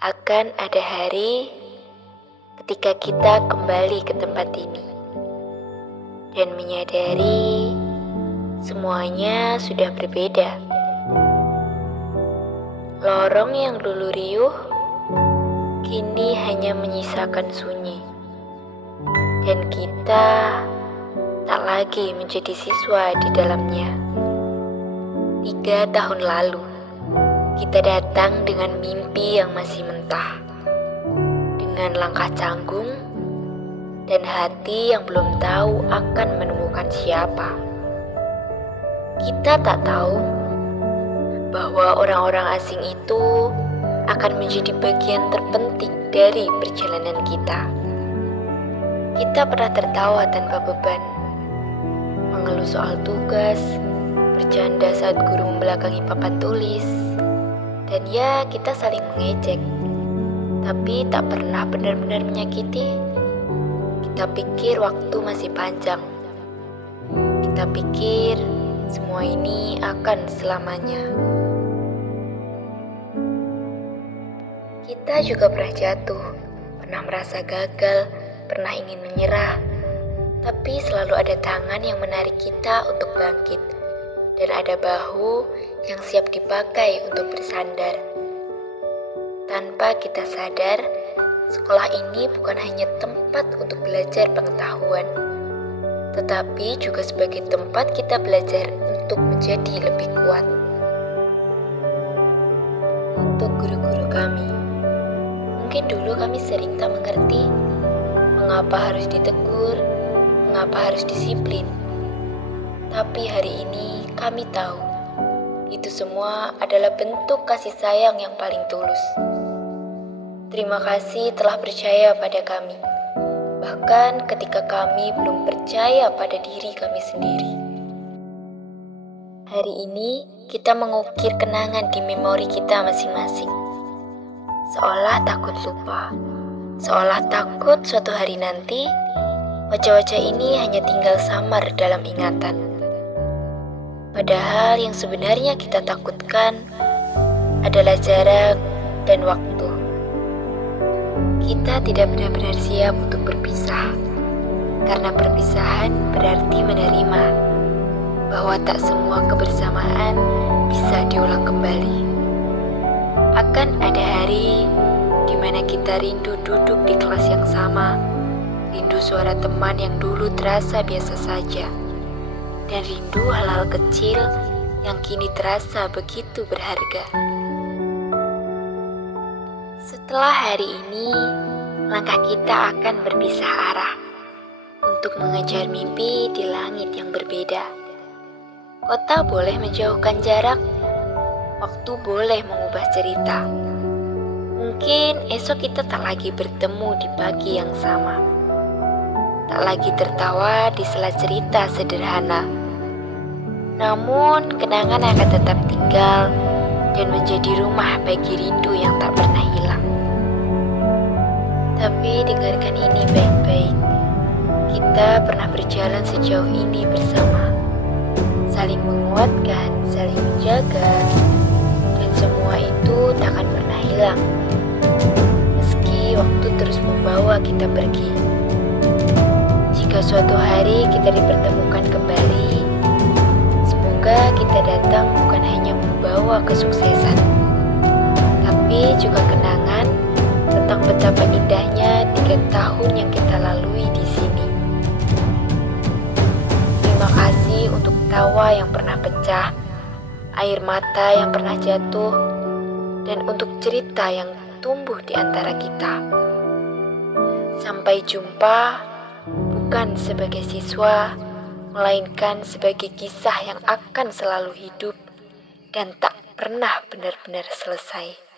Akan ada hari ketika kita kembali ke tempat ini dan menyadari semuanya sudah berbeda. Lorong yang dulu riuh kini hanya menyisakan sunyi, dan kita tak lagi menjadi siswa di dalamnya. 3 tahun lalu, kita datang dengan mimpi yang masih mentah, dengan langkah canggung dan hati yang belum tahu akan menemukan siapa. Kita tak tahu bahwa orang-orang asing itu akan menjadi bagian terpenting dari perjalanan kita. Kita pernah tertawa tanpa beban, mengeluh soal tugas, bercanda saat guru membelakangi papan tulis, dan ya kita saling mengejek, tapi tak pernah benar-benar menyakiti. Kita pikir waktu masih panjang. Kita pikir semua ini akan selamanya. Kita juga pernah jatuh, pernah merasa gagal, pernah ingin menyerah, tapi selalu ada tangan yang menarik kita untuk bangkit, dan ada bahu yang siap dipakai untuk bersandar. Tanpa kita sadar, sekolah ini bukan hanya tempat untuk belajar pengetahuan, tetapi juga sebagai tempat kita belajar untuk menjadi lebih kuat. Untuk guru-guru kami, mungkin dulu kami sering tak mengerti mengapa harus ditegur, mengapa harus disiplin. Tapi hari ini kami tahu, itu semua adalah bentuk kasih sayang yang paling tulus. Terima kasih telah percaya pada kami, bahkan ketika kami belum percaya pada diri kami sendiri. Hari ini kita mengukir kenangan di memori kita masing-masing, seolah takut lupa, seolah takut suatu hari nanti wajah-wajah ini hanya tinggal samar dalam ingatan. Padahal yang sebenarnya kita takutkan adalah jarak dan waktu. Kita tidak benar-benar siap untuk berpisah, karena perpisahan berarti menerima bahwa tak semua kebersamaan bisa diulang kembali. Akan ada hari di mana kita rindu duduk di kelas yang sama, rindu suara teman yang dulu terasa biasa saja, dan rindu hal-hal kecil yang kini terasa begitu berharga. Setelah hari ini, langkah kita akan berpisah arah untuk mengejar mimpi di langit yang berbeda. Kota boleh menjauhkan jarak, waktu boleh mengubah cerita. Mungkin esok kita tak lagi bertemu di pagi yang sama, tak lagi tertawa di sela cerita sederhana. Namun kenangan akan tetap tinggal dan menjadi rumah bagi rindu yang tak pernah hilang. Tapi dengarkan ini baik-baik. Kita pernah berjalan sejauh ini bersama, saling menguatkan, saling menjaga, dan semua itu tak akan pernah hilang meski waktu terus membawa kita pergi. Jika suatu hari kita dipertemukan kembali, semoga kita datang bukan hanya membawa kesuksesan, tapi juga kenangan tentang betapa indahnya 3 tahun yang kita lalui di sini. Terima kasih untuk tawa yang pernah pecah, air mata yang pernah jatuh, dan untuk cerita yang tumbuh di antara kita. Sampai jumpa, bukan sebagai siswa, melainkan sebagai kisah yang akan selalu hidup dan tak pernah benar-benar selesai.